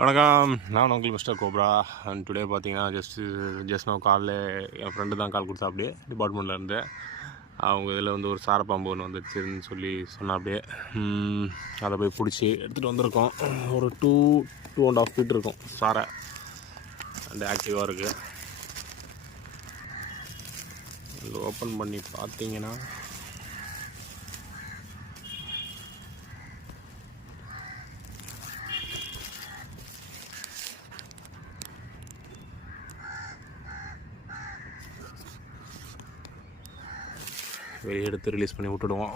வணக்கம், நான் உங்கள் மிஸ்டர் கோப்ரா. அண்ட் டுடே பார்த்தீங்கன்னா ஜஸ்ட் நான் காலைல என் ஃப்ரெண்டு தான் கால் கொடுத்தா அப்படியே டிபார்ட்மெண்ட்லேருந்து. அவங்க இதில் வந்து ஒரு சாரப்பாம்பு ஒன்று வந்துருச்சுன்னு சொன்னா அப்படியே அதை போய் பிடிச்சி எடுத்துகிட்டு வந்திருக்கோம். ஒரு 2.5 ஃபீட் இருக்கும் சாரை. அந்த ஆக்டிவாக இருக்குது. இது ஓப்பன் பண்ணி பார்த்தீங்கன்னா வெளியே எடுத்து ரிலீஸ் பண்ணி விட்டுடுவோம்.